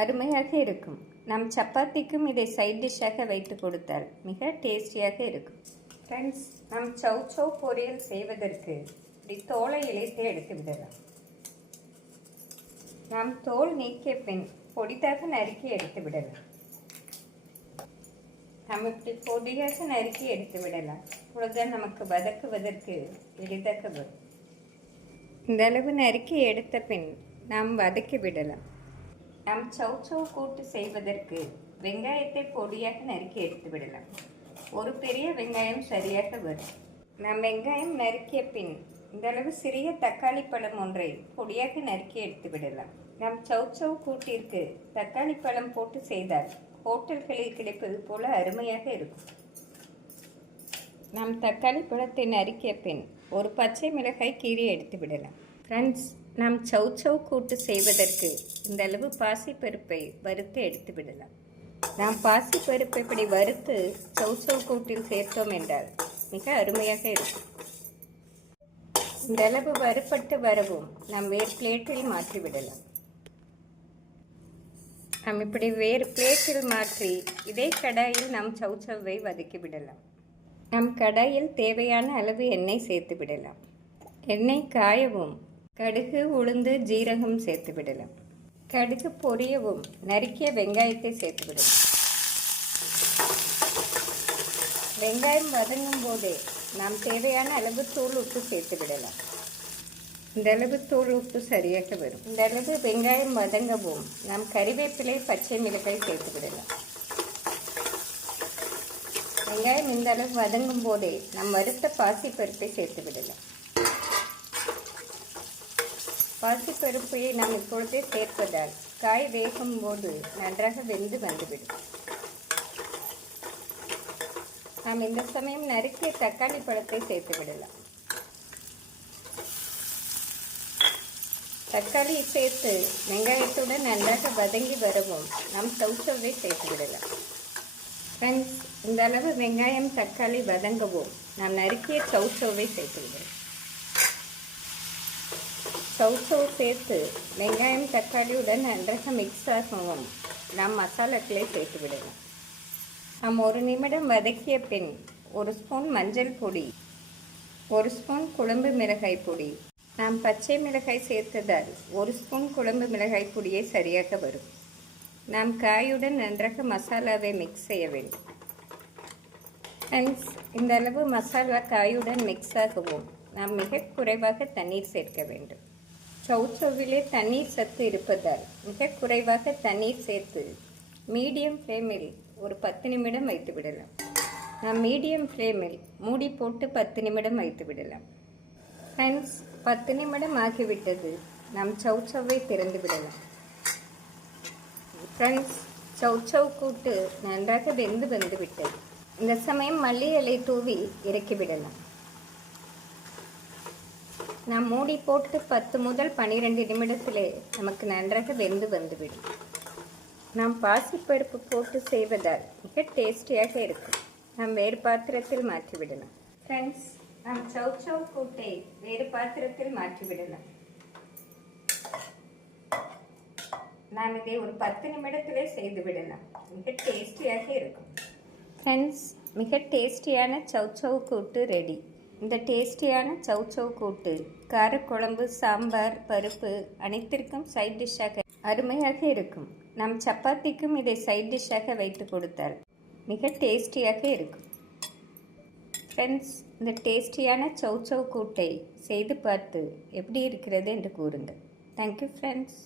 அருமையாக இருக்கும். நம் சப்பாத்திக்கும் இதை சைட் டிஷ்ஷாக வைத்து கொடுத்தால் மிக டேஸ்டியாக இருக்கும். ஃப்ரெண்ட்ஸ், நம் சௌ சௌ பொரியல் செய்வதற்கு இப்படி தோலை இழைத்து எடுத்து விடலாம். நாம் தோல் நீக்கிய பின் பொடிதாக நறுக்கி எடுத்து விடலாம். நாம் இப்படி பொடியாக நறுக்கி எடுத்து விடலாம். இப்பொழுதுதான் நமக்கு வதக்குவதற்கு எளிதாக வரும். இந்த அளவு நறுக்கி எடுத்த பின் நாம் வதக்கி விடலாம். நாம் சௌ சௌ கூட்டு செய்வதற்கு வெங்காயத்தை பொடியாக நறுக்கி எடுத்து விடலாம். ஒரு பெரிய வெங்காயம் சரியாக வரும். நாம் வெங்காயம் நறுக்கிய பின் இந்த அளவு சிறிய தக்காளி பழம் ஒன்றை பொடியாக நறுக்கி எடுத்து விடலாம். நாம் சௌ சௌ கூட்டிற்கு தக்காளி பழம் போட்டு செய்தால் ஹோட்டல்களில் கிடைப்பது போல அருமையாக இருக்கும். நாம் தக்காளி பழத்தை நறுக்கிய பின் ஒரு பச்சை மிளகாய் கீறி எடுத்து விடலாம். ஃப்ரெண்ட்ஸ், நாம் சௌ சௌ கூட்டு செய்வதற்கு இந்த அளவு பாசிப்பருப்பை வறுத்து எடுத்து விடலாம். நாம் பாசிப்பருப்பை இப்படி வறுத்து சௌ சௌ கூட்டில் சேர்த்தோம் என்றால் மிக அருமையாக இருக்கும். இந்த அளவு வறுப்பட்டு வரவும் நாம் வேறு பிளேட்டில் மாற்றி விடலாம். நாம் இப்படி வேறு பிளேட்டில் மாற்றி இதே கடாயில் நாம் சௌ சௌவை வதக்கி விடலாம். நம் கடாயில் தேவையான அளவு எண்ணெய் சேர்த்து விடலாம். எண்ணெய் காயவும் கடுகு, உளுந்து, ஜீரகம் சேர்த்து விடலாம். கடுகு பொரியவும் நறுக்கிய வெங்காயத்தை சேர்த்து விடலாம். வெங்காயம் வதங்கும் போதே நாம் தேவையான அளவு தூள் உப்பு சேர்த்து விடலாம். இந்த அளவு தூள் உப்பு சரியாக வரும். இந்த அளவு வெங்காயம் வதங்கவும் நாம் கறிவேப்பிலை, பச்சை மிளகாய் சேர்த்து விடலாம். வெங்காயம் இந்த அளவு வதங்கும் போதே நாம் வறுத்த பாசிப்பருப்பை சேர்த்து விடலாம். பாசிப்பருப்பையை நாம் இப்பொழுதே சேர்ப்பதால் காய் வேகும் போது நன்றாக வெந்து வந்துவிடும். நாம் இந்த சமயம் நறுக்கிய தக்காளி பழத்தை சேர்த்து விடலாம். தக்காளி சேர்த்து வெங்காயத்துடன் நன்றாக வதங்கி வரவும் நாம் சௌ சௌவை சேர்த்து விடலாம். ஃப்ரெண்ட்ஸ், இந்த அளவு வெங்காயம், தக்காளி வதங்கவும் நாம் நறுக்கிய சௌ சௌவை சேர்த்து விடலாம். சௌ சௌ சேர்த்து வெங்காயம், தக்காளியுடன் நன்றாக மிக்ஸ் ஆகவும் நாம் மசாலாக்களை சேர்த்து விடலாம். நாம் 1 நிமிடம் வதக்கிய பின் 1 ஸ்பூன் மஞ்சள் பொடி, 1 ஸ்பூன் குழம்பு மிளகாய் பொடி, நாம் பச்சை மிளகாய் சேர்த்ததால் 1 ஸ்பூன் குழம்பு மிளகாய் பொடியே சரியாக வரும். நாம் காயுடன் நன்றாக மசாலாவை மிக்ஸ் செய்ய வேண்டும். ஃப்ரெண்ட்ஸ், இந்த அளவு மசாலா காயுடன் மிக்ஸ் ஆகவும் நாம் மிக குறைவாக தண்ணீர் சேர்க்க வேண்டும். சௌ சௌவிலே தண்ணீர் சத்து இருப்பதால் மிக குறைவாக தண்ணீர் சேர்த்து மீடியம் ஃப்ளேமில் ஒரு 10 நிமிடம் வைத்து விடலாம். நாம் மீடியம் ஃப்ளேமில் மூடி போட்டு 10 நிமிடம் வைத்து விடலாம். ஃப்ரெண்ட்ஸ், 10 நிமிடம் ஆகிவிட்டது. நாம் சௌ சௌவை திறந்து விடலாம். ஃப்ரெண்ட்ஸ், சௌ சௌ கூட்டு நன்றாக வெந்து வந்துவிட்டது. இந்த சமயம் மல்லி இலை தூவி இறக்கி விடலாம். நாம் மூடி போட்டு 10 முதல் 12 நிமிடத்திலே நமக்கு நன்றாக வெந்து வந்துவிடும். நாம் பாசிப்பருப்பு போட்டு செய்வதால் மிக டேஸ்டியாக இருக்கும். நாம் வேறு பாத்திரத்தில் மாற்றிவிடலாம். ஃப்ரெண்ட்ஸ், நாம் சௌ சௌ கூட்டை வேறு பாத்திரத்தில் மாற்றிவிடலாம். நாம் இதை ஒரு 10 நிமிடத்திலே செய்து விடலாம். மிக டேஸ்டியாக இருக்கும். ஃப்ரெண்ட்ஸ், மிக டேஸ்டியான சௌ சௌ கூட்டு ரெடி. இந்த டேஸ்டியான சௌ சௌ கூட்டு காரக்குழம்பு, சாம்பார், பருப்பு அனைத்திற்கும் சைட் டிஷ்ஷாக அருமையாக இருக்கும். நம் சப்பாத்திக்கும் இதை சைட் டிஷ்ஷாக வைத்து கொடுத்தால் மிக டேஸ்டியாக இருக்கும். ஃப்ரெண்ட்ஸ், இந்த டேஸ்டியான சௌ சௌ கூட்டை செய்து பார்த்து எப்படி இருக்கிறது என்று கூறுங்கள். Thank you friends.